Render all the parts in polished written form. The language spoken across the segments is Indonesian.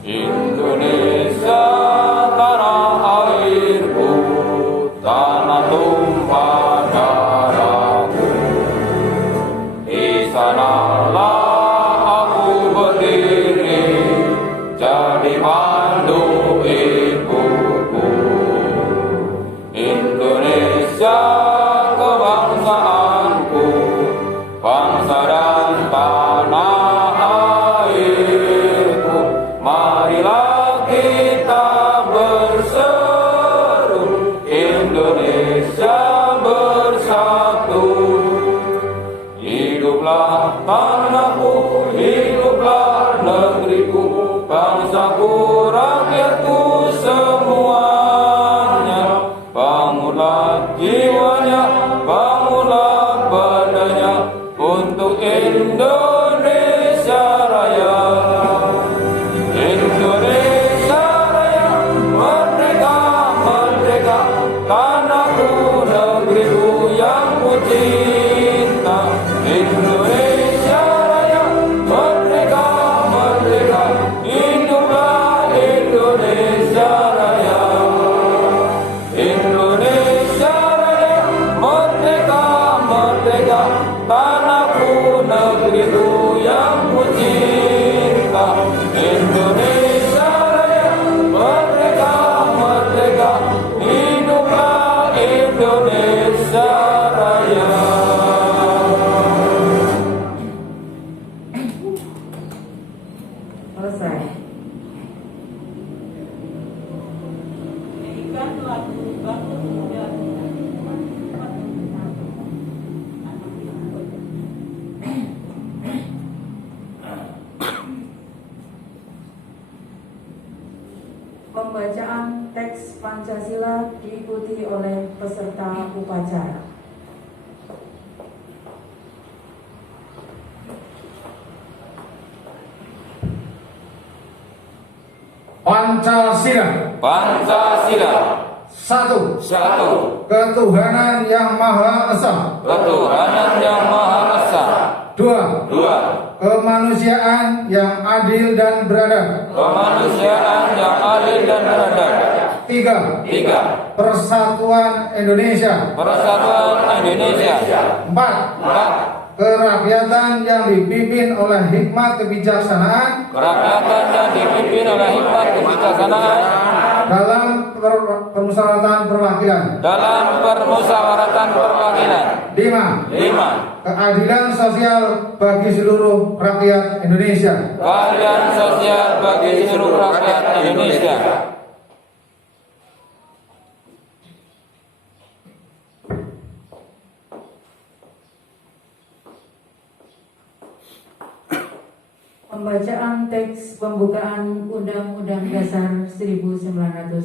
Indonesia tanah airku, tanah tumpah darahku. Di sanalah aku berdiri, jadi pandu ibuku. Indonesia kebangsaanku, bangsa dan tanah airku. Marilah kita berseru, Indonesia bersatu. Hiduplah tanahku, hiduplah negeriku, bangsaku, rakyatku semuanya. Bangunlah jiwanya, bangunlah badannya untuk Indonesia Raya. Indonesia Raya, merdeka, merdeka, tanahku, negeriku yang ku cinta. Indonesia Raya, merdeka, merdeka, hiduplah Indonesia Raya. Indonesia Raya, merdeka, merdeka, tanahku, negeriku yang ku cinta. Indonesia Raya, merdeka, merdeka, hiduplah Indonesia Raya. Selesai. Pembacaan teks Pancasila diikuti oleh peserta upacara. Pancasila. Pancasila. Satu. Satu. Ketuhanan yang Maha Esa. Ketuhanan yang Maha Esa. Dua. Dua. Kemanusiaan yang adil dan beradab. Kemanusiaan yang adil dan beradab. Tiga. Tiga. Persatuan Indonesia. Persatuan Indonesia. Empat. Empat. Kerakyatan yang dipimpin oleh hikmat kebijaksanaan Kerakyatan yang dipimpin oleh hikmat kebijaksanaan dalam permusyawaratan perwakilan. dalam permusyawaratan perwakilan. Lima. Lima. Keadilan sosial bagi seluruh rakyat Indonesia. Keadilan sosial bagi seluruh rakyat Indonesia. Pembacaan teks pembukaan Undang-Undang Dasar 1945.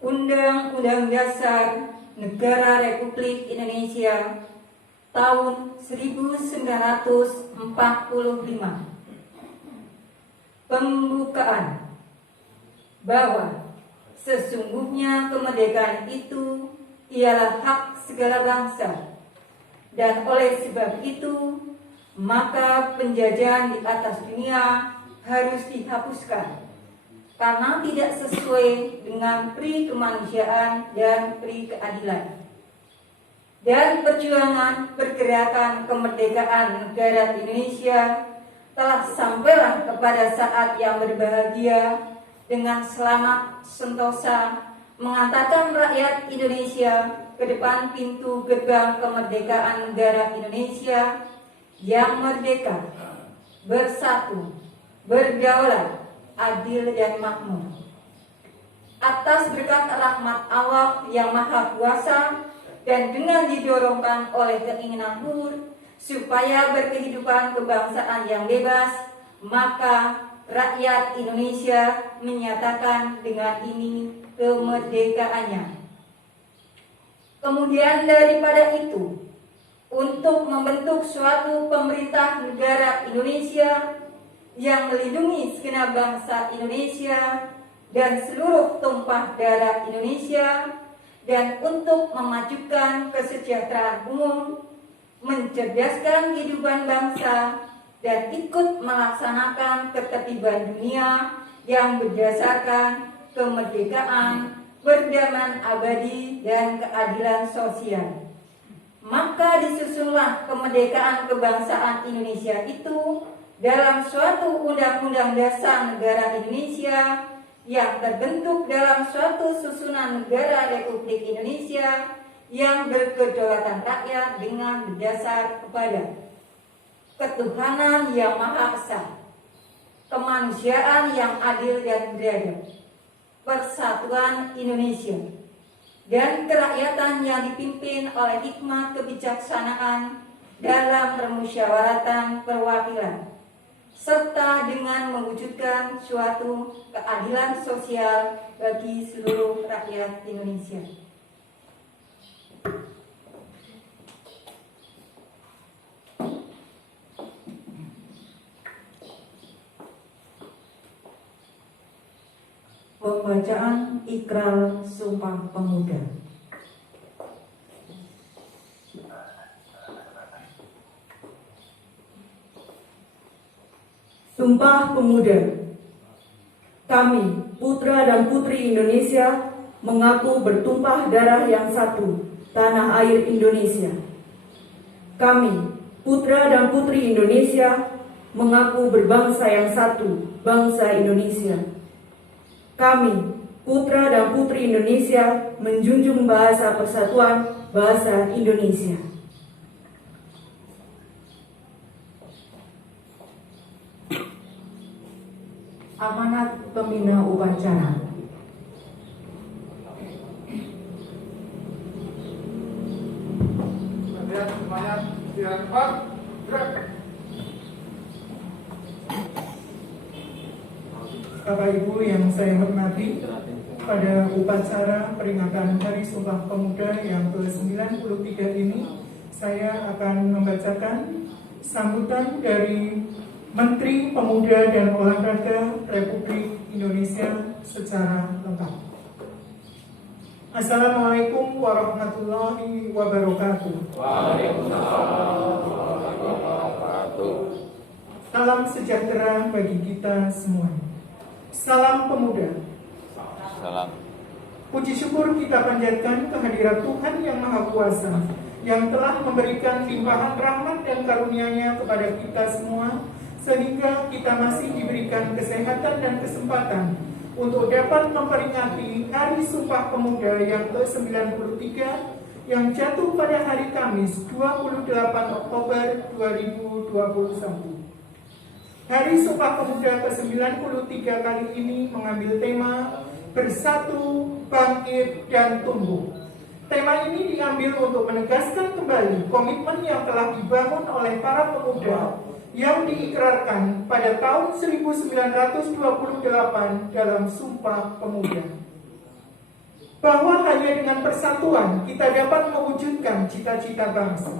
Undang-Undang Dasar Negara Republik Indonesia tahun 1945. Pembukaan bahwa sesungguhnya kemerdekaan itu ialah hak segala bangsa, dan oleh sebab itu maka penjajahan di atas dunia harus dihapuskan karena tidak sesuai dengan pri kemanusiaan dan pri keadilan. Dan perjuangan pergerakan kemerdekaan negara Indonesia telah sampailah kepada saat yang berbahagia dengan selamat sentosa mengantarkan rakyat Indonesia ke depan pintu gerbang kemerdekaan negara Indonesia yang merdeka, bersatu, berdaulat, adil dan makmur. Atas berkat rahmat Allah yang Maha Kuasa dan dengan didorongkan oleh keinginan luhur supaya berkehidupan kebangsaan yang bebas, maka rakyat Indonesia menyatakan dengan ini kemerdekaannya. Kemudian daripada itu, untuk membentuk suatu pemerintah negara Indonesia yang melindungi segenap bangsa Indonesia dan seluruh tumpah darah Indonesia, dan untuk memajukan kesejahteraan umum, mencerdaskan kehidupan bangsa, dan ikut melaksanakan ketertiban dunia yang berdasarkan kemerdekaan, perdamaian abadi, dan keadilan sosial. Maka disusunlah kemerdekaan kebangsaan Indonesia itu dalam suatu undang-undang dasar negara Indonesia yang terbentuk dalam suatu susunan negara Republik Indonesia yang berkedaulatan rakyat dengan berdasar kepada ketuhanan yang Maha Esa, kemanusiaan yang adil dan beradab, persatuan Indonesia, dan kerakyatan yang dipimpin oleh hikmat kebijaksanaan dalam permusyawaratan perwakilan, serta dengan mewujudkan suatu keadilan sosial bagi seluruh rakyat Indonesia. Pembacaan Ikrar Sumpah Pemuda. Sumpah Pemuda. Kami, putra dan putri Indonesia, mengaku bertumpah darah yang satu, tanah air Indonesia. Kami, putra dan putri Indonesia, mengaku berbangsa yang satu, bangsa Indonesia. Kami, putra dan putri Indonesia, menjunjung bahasa persatuan, bahasa Indonesia. Amanat pembina upacara. Semuanya silakan cepat. Gerak. Bapak Ibu yang saya hormati, pada upacara peringatan Hari Sumpah Pemuda yang ke-93 ini, saya akan membacakan sambutan dari Menteri Pemuda dan Olahraga Republik Indonesia secara lengkap. Assalamualaikum warahmatullahi wabarakatuh. Waalaikumsalam warahmatullahi wabarakatuh. Salam sejahtera bagi kita semua. Salam pemuda. Salam. Puji syukur kita panjatkan kehadirat Tuhan yang Maha Kuasa, yang telah memberikan limpahan rahmat dan karunia-Nya kepada kita semua, sehingga kita masih diberikan kesehatan dan kesempatan untuk dapat memperingati Hari Sumpah Pemuda yang ke-93 yang jatuh pada hari Kamis 28 Oktober 2021. Hari Sumpah Pemuda ke-93 kali ini mengambil tema Bersatu, Bangkit, dan Tumbuh. Tema ini diambil untuk menegaskan kembali komitmen yang telah dibangun oleh para pemuda yang diikrarkan pada tahun 1928 dalam Sumpah Pemuda. Bahwa hanya dengan persatuan kita dapat mewujudkan cita-cita bangsa.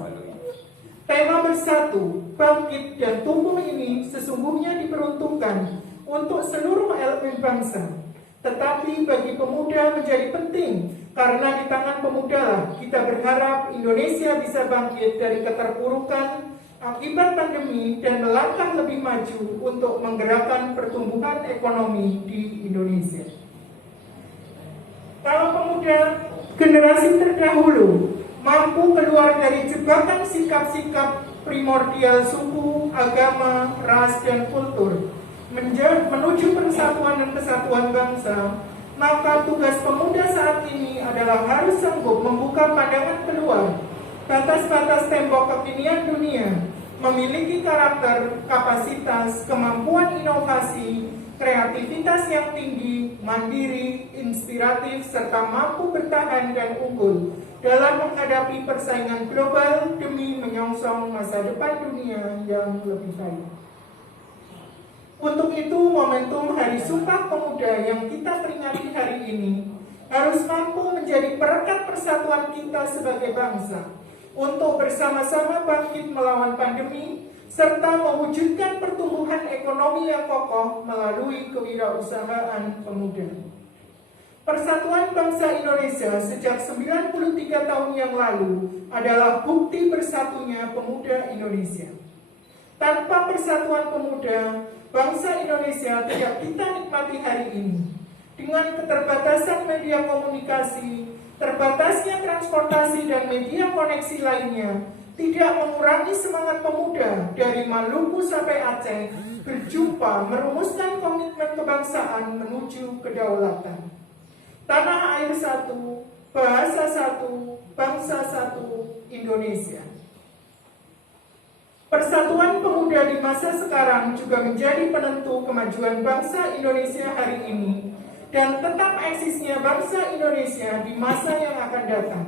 Tema Bersatu, Bangkit, dan Tumbuh ini sesungguhnya diperuntukkan untuk seluruh elemen bangsa. Tetapi bagi pemuda menjadi penting, karena di tangan pemuda kita berharap Indonesia bisa bangkit dari keterpurukan akibat pandemi dan melangkah lebih maju untuk menggerakkan pertumbuhan ekonomi di Indonesia. Kalau pemuda generasi terdahulu mampu keluar dari jebakan sikap-sikap primordial suku, agama, ras, dan kultur menuju persatuan dan kesatuan bangsa, maka tugas pemuda saat ini adalah harus sanggup membuka pandangan keluar batas-batas tembok kekinian dunia, memiliki karakter, kapasitas, kemampuan inovasi, kreativitas yang tinggi, mandiri, inspiratif, serta mampu bertahan dan unggul dalam menghadapi persaingan global demi menyongsong masa depan dunia yang lebih baik. Untuk itu, momentum Hari Sumpah Pemuda yang kita peringati hari ini harus mampu menjadi perekat persatuan kita sebagai bangsa untuk bersama-sama bangkit melawan pandemi serta mewujudkan pertumbuhan ekonomi yang kokoh melalui kewirausahaan pemuda. Persatuan bangsa Indonesia sejak 93 tahun yang lalu adalah bukti bersatunya pemuda Indonesia. Tanpa persatuan pemuda, bangsa Indonesia tidak kita nikmati hari ini. Dengan keterbatasan media komunikasi, terbatasnya transportasi dan media koneksi lainnya, tidak mengurangi semangat pemuda dari Maluku sampai Aceh berjumpa merumuskan komitmen kebangsaan menuju kedaulatan. Tanah air satu, bahasa satu, bangsa satu, Indonesia. Persatuan pemuda di masa sekarang juga menjadi penentu kemajuan bangsa Indonesia hari ini dan tetap eksisnya bangsa Indonesia di masa yang akan datang.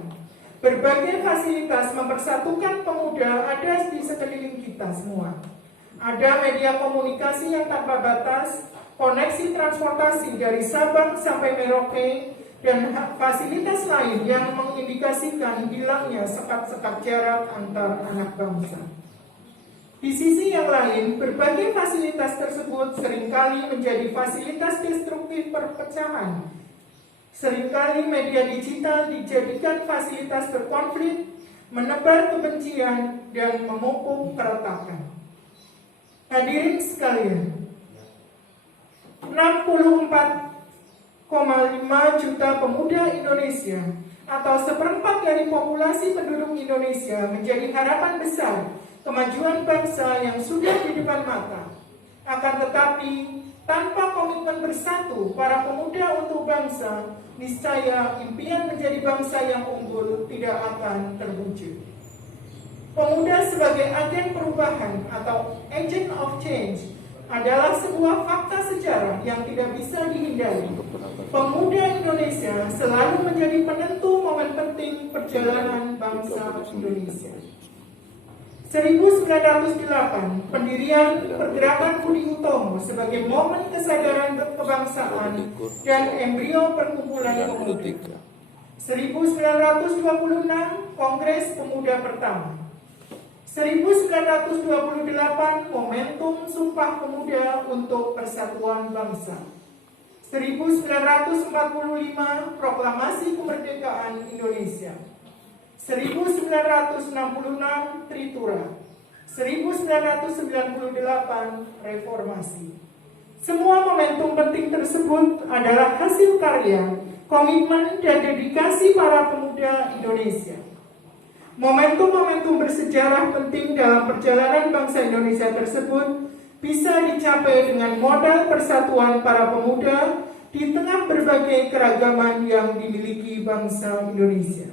Berbagai fasilitas mempersatukan pemuda ada di sekeliling kita semua. Ada media komunikasi yang tanpa batas, koneksi transportasi dari Sabang sampai Merauke, dan fasilitas lain yang mengindikasikan hilangnya sekat-sekat jarak antar anak bangsa. Di sisi yang lain, berbagai fasilitas tersebut seringkali menjadi fasilitas destruktif perpecahan. Seringkali media digital dijadikan fasilitas berkonflik, menebar kebencian, dan memupuk keretakan. Hadirin sekalian, 64,5 juta pemuda Indonesia atau seperempat dari populasi penduduk Indonesia menjadi harapan besar kemajuan bangsa yang sudah di depan mata. Akan tetapi, tanpa komitmen bersatu para pemuda untuk bangsa, niscaya impian menjadi bangsa yang unggul tidak akan terwujud. Pemuda sebagai agen perubahan atau agent of change adalah sebuah fakta sejarah yang tidak bisa dihindari. Pemuda Indonesia selalu menjadi penentu momen penting perjalanan bangsa Indonesia. 1908, pendirian Pergerakan Budi Utomo sebagai momen kesadaran kebangsaan dan embrio perkumpulan pemuda. 1926, Kongres Pemuda pertama. 1928, momentum Sumpah Pemuda untuk Persatuan Bangsa. 1945, Proklamasi Kemerdekaan Indonesia. 1966, Tritura. 1998, Reformasi. Semua momentum penting tersebut adalah hasil karya, komitmen, dan dedikasi para pemuda Indonesia. Momentum-momentum bersejarah penting dalam perjalanan bangsa Indonesia tersebut bisa dicapai dengan modal persatuan para pemuda di tengah berbagai keragaman yang dimiliki bangsa Indonesia.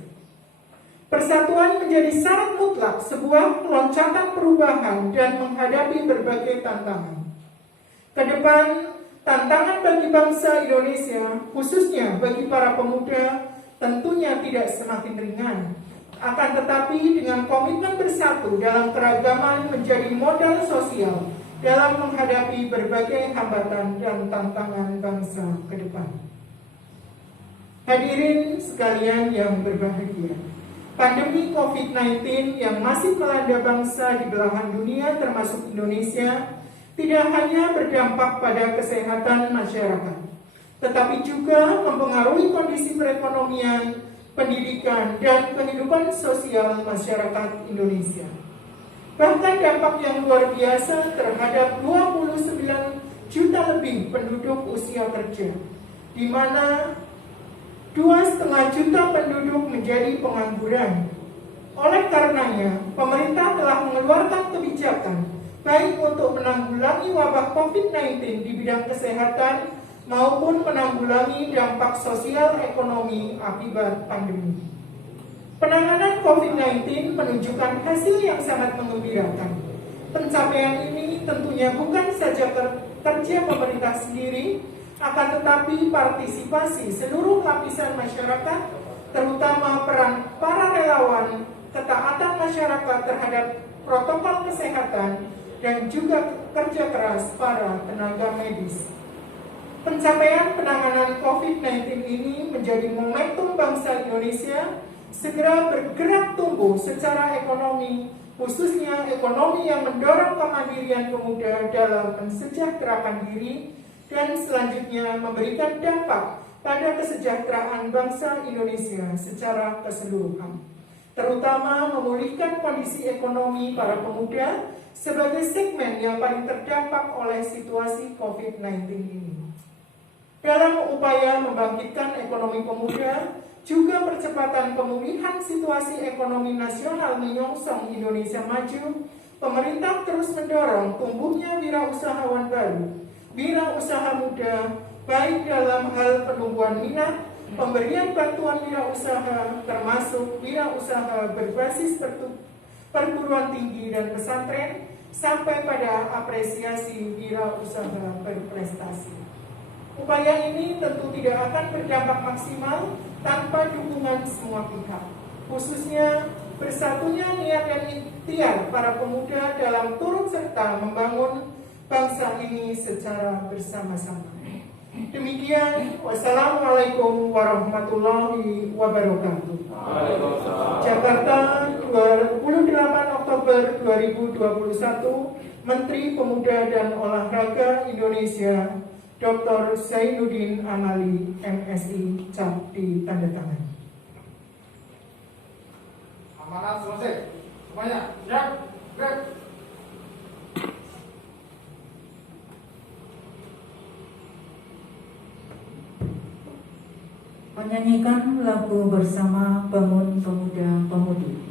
Persatuan menjadi syarat mutlak sebuah loncatan perubahan dan menghadapi berbagai tantangan. Kedepan, tantangan bagi bangsa Indonesia, khususnya bagi para pemuda, tentunya tidak semakin ringan. Akan tetapi dengan komitmen bersatu dalam keragaman menjadi modal sosial dalam menghadapi berbagai hambatan dan tantangan bangsa ke depan. Hadirin sekalian yang berbahagia, pandemi COVID-19 yang masih melanda bangsa di belahan dunia termasuk Indonesia tidak hanya berdampak pada kesehatan masyarakat, tetapi juga mempengaruhi kondisi perekonomian, pendidikan, dan kehidupan sosial masyarakat Indonesia. Bahkan dampak yang luar biasa terhadap 29 juta lebih penduduk usia kerja, di mana 2,5 juta penduduk menjadi pengangguran. Oleh karenanya, pemerintah telah mengeluarkan kebijakan baik untuk menanggulangi wabah COVID-19 di bidang kesehatan maupun menanggulangi dampak sosial ekonomi akibat pandemi. Penanganan COVID-19 menunjukkan hasil yang sangat mengembirakan. Pencapaian ini tentunya bukan saja kerja pemerintah sendiri, akan tetapi partisipasi seluruh lapisan masyarakat, terutama peran para relawan, ketaatan masyarakat terhadap protokol kesehatan, dan juga kerja keras para tenaga medis. Pencapaian penanganan COVID-19 ini menjadi momentum bangsa Indonesia segera bergerak tumbuh secara ekonomi, khususnya ekonomi yang mendorong kemandirian pemuda dalam mensejahterakan diri dan selanjutnya memberikan dampak pada kesejahteraan bangsa Indonesia secara keseluruhan, terutama memulihkan kondisi ekonomi para pemuda sebagai segmen yang paling terdampak oleh situasi COVID-19 ini. Dalam upaya membangkitkan ekonomi pemuda, juga percepatan pemulihan situasi ekonomi nasional menyongsong Indonesia maju, pemerintah terus mendorong tumbuhnya wirausahawan baru, wirausaha muda, baik dalam hal penumbuhan minat, pemberian bantuan wirausaha, termasuk wirausaha berbasis perguruan tinggi dan pesantren, sampai pada apresiasi wirausaha berprestasi. Upaya ini tentu tidak akan berdampak maksimal tanpa dukungan semua pihak, khususnya bersatunya niat dan ikhtiar para pemuda dalam turut serta membangun bangsa ini secara bersama-sama. Demikian, wassalamualaikum warahmatullahi wabarakatuh. Jakarta, 28 Oktober 2021, Menteri Pemuda dan Olahraga Indonesia Dr. Zainuddin Amali, MSI, cap ditandatangani. Amanat selesai. Semuanya siap. Gerak. Menyanyikan lagu bersama Bangun Pemuda Pemudi.